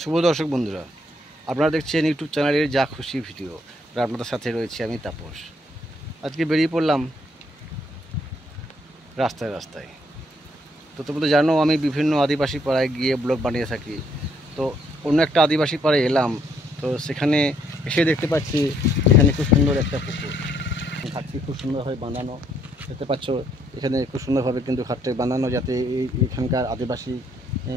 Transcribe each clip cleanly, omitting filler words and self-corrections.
শুভ দর্শক বন্ধুরা, আপনারা দেখছেন ইউটিউব চ্যানেলের যা খুশি ভিডিও। আর আপনাদের সাথে রয়েছে আমি তাপস। আজকে বেরিয়ে পড়লাম রাস্তায় রাস্তায়। তো তোমরা তো জানো আমি বিভিন্ন আদিবাসী পাড়ায় গিয়ে ব্লগ বানিয়ে থাকি। তো অন্য একটা আদিবাসী পাড়ায় এলাম। তো সেখানে এসে দেখতে পাচ্ছি এখানে খুব সুন্দর একটা পুকুর, ঘাটটি খুব সুন্দরভাবে বাঁধানো। দেখতে পাচ্ছ এখানে খুব সুন্দরভাবে কিন্তু ঘাটটি বাঁধানো, যাতে এখানকার আদিবাসী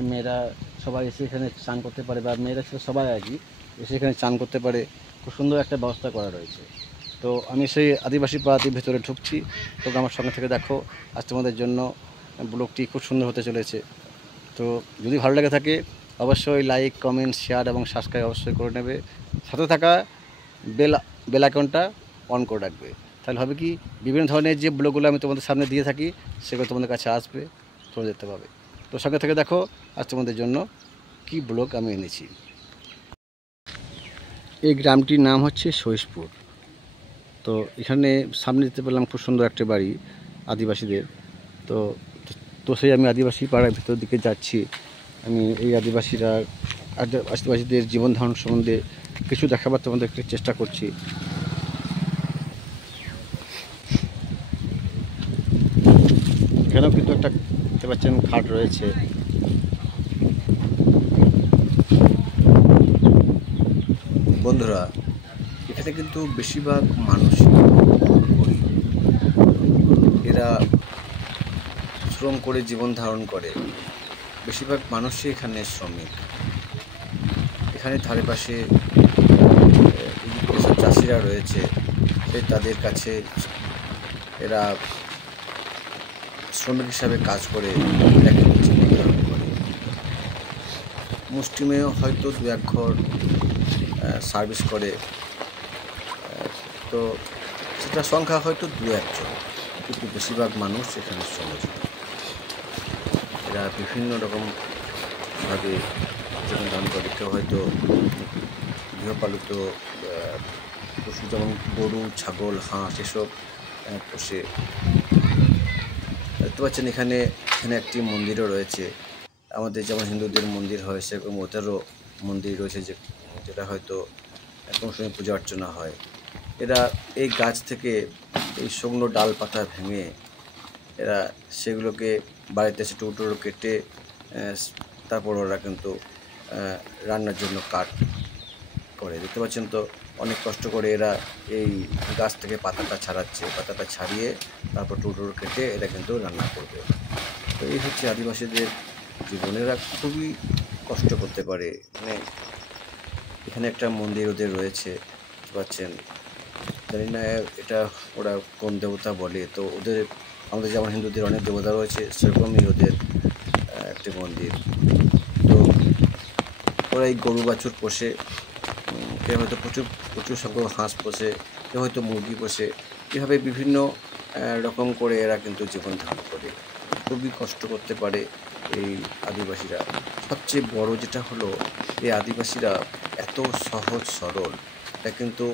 মেয়েরা সবাই এসে এখানে স্নান করতে পারে, বা মেয়েরা সবাই আর কি এসে এখানে স্নান করতে পারে। খুব সুন্দর একটা ব্যবস্থা করা রয়েছে। তো আমি সেই আদিবাসী পাড়াটির ভেতরে ঢুকছি। তোমরা আমার সঙ্গে থেকে দেখো। আজ তোমাদের জন্য ব্লগটি খুব সুন্দর হতে চলেছে। তো যদি ভালো লেগে থাকে অবশ্যই লাইক, কমেন্ট, শেয়ার এবং সাবস্ক্রাইব অবশ্যই করে নেবে। সাথে থাকা বেল আইকনটা অন করে রাখবে। তাহলে হবে কি, বিভিন্ন ধরনের যে ব্লগগুলো আমি তোমাদের সামনে দিয়ে থাকি সেগুলো তোমাদের কাছে আসবে, তোমরা দেখতে পাবে। তো সঙ্গে থেকে দেখো আজ তোমাদের জন্য কি ব্লগ আমি এনেছি। এই গ্রামটির নাম হচ্ছে সহিশপুর। তো এখানে সামনে যেতে পেলাম খুব সুন্দর একটা বাড়ি আদিবাসীদের। তো তো সেই আমি আদিবাসী পাড়ার ভেতর দিকে যাচ্ছি। আমি এই আদিবাসীদের জীবন ধারণ সম্বন্ধে কিছু দেখাবার তোমাদেরকে চেষ্টা করছি। এখানেও কিন্তু একটা দেখতে পাচ্ছেন খাট রয়েছে। বন্ধুরা, এখানে কিন্তু বেশিরভাগ মানুষ এরা শ্রম করে জীবন ধারণ করে। বেশিরভাগ মানুষই এখানে শ্রমিক। এখানে ধারে পাশে যেসব চাষিরা রয়েছে তাদের কাছে এরা শ্রমিক হিসাবে কাজ করে এরা কিন্তু জীবন ধারণ করে। মুষ্টিমেয় হয়তো দু এক ঘর সার্ভিস করে, তো সেটা সংখ্যা হয়তো দু একজন, কিন্তু বেশিরভাগ মানুষ এখানে শ্রমজীবী। এরা বিভিন্ন রকমভাবে জীবন ধারণ করে। কেউ হয়তো গৃহপালিত পশু যেমন গরু, ছাগল, হাঁস এসব পোষে। দেখতে পাচ্ছেন এখানে একটি মন্দিরও রয়েছে। আমাদের যেমন হিন্দুদের মন্দির হয় সেরকম ওদেরও মন্দির রয়েছে, যেটা হয়তো কোনো সময় পূজা অর্চনা হয়। এরা এই গাছ থেকে এই শুকনো ডাল পাতা ভেঙে এরা সেগুলোকে বাড়িতে এসে টুকরো কেটে তারপর ওরা কিন্তু রান্নার জন্য কাঠ করে। দেখতে পাচ্ছেন তো অনেক কষ্ট করে এরা এই গাছ থেকে পাতাটা ছাড়াচ্ছে। পাতাটা ছাড়িয়ে তারপর টুকরো কেটে এরা কিন্তু রান্না করবে। তো এই হচ্ছে আদিবাসীদের জীবনেরা খুবই কষ্ট করতে পারে। মানে এখানে একটা মন্দির ওদের রয়েছে, বুঝতে পারছেন। জানি না এটা ওরা কোন দেবতা বলে। তো ওদের, আমাদের যেমন হিন্দুদের অনেক দেবতা রয়েছে সেরকমই ওদের একটি মন্দির। তো ওরা এই গরু বাছুর পোষে, কেউ হয়তো প্রচুর সংখ্যক হাঁস পোষে, কেউ হয়তো মুরগি পোষে। এভাবে বিভিন্ন রকম করে এরা কিন্তু জীবন ধারণ করে। খুবই কষ্ট করতে পারে এই আদিবাসীরা। সবচেয়ে বড় যেটা হলো, এই আদিবাসীরা এত সহজ সরল, এটা কিন্তু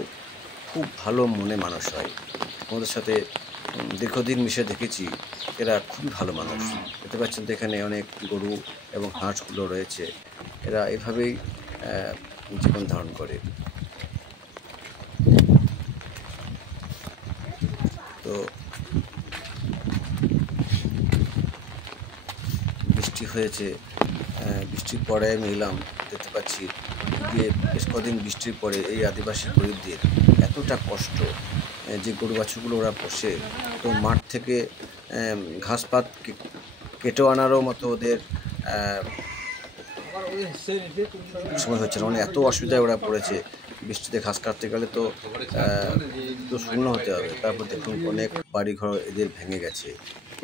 খুব ভালো মনে মানুষ হয়। আমাদের সাথে দীর্ঘদিন মিশে দেখেছি, এরা খুবই ভালো মানুষ। দেখতে পাচ্ছেন তো এখানে অনেক গরু এবং হাঁসগুলো রয়েছে। এরা এভাবেই জীবন ধারণ করে। তো বৃষ্টি হয়েছে, বৃষ্টির পরে আমি এলাম, দেখতে পাচ্ছি যে বেশ কদিন বৃষ্টির পরে এই আদিবাসী গরিবদের এতটা কষ্ট, যে গরু বাছুরগুলো ওরা পোষে, তো মাঠ থেকে ঘাসপাত কেটে আনারও মতো ওদের সময় হচ্ছে না। মানে এত অসুবিধায় ওরা পড়েছে। বৃষ্টিতে ঘাস কাটতে গেলে তো শূন্য হতে হবে। তারপর দেখুন অনেক বাড়িঘর এদের ভেঙে গেছে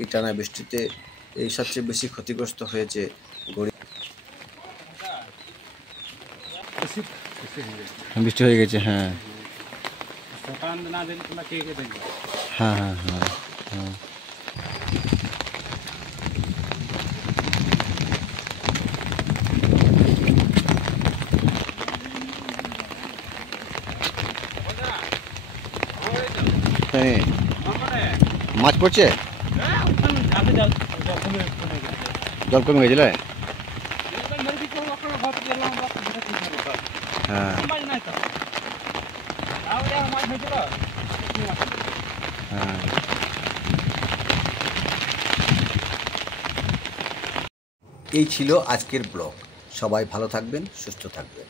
এই টানা বৃষ্টিতে। এই সবচেয়ে বেশি ক্ষতিগ্রস্ত হয়েছে গরিব। বৃষ্টি হয়ে গেছে, হ্যাঁ হ্যাঁ হ্যাঁ হ্যাঁ হ্যাঁ। মাছ পড়ছে, জল কমে গেছিল। হ্যাঁ হ্যাঁ। এই ছিল আজকের ব্লগ। সবাই ভালো থাকবেন, সুস্থ থাকবেন।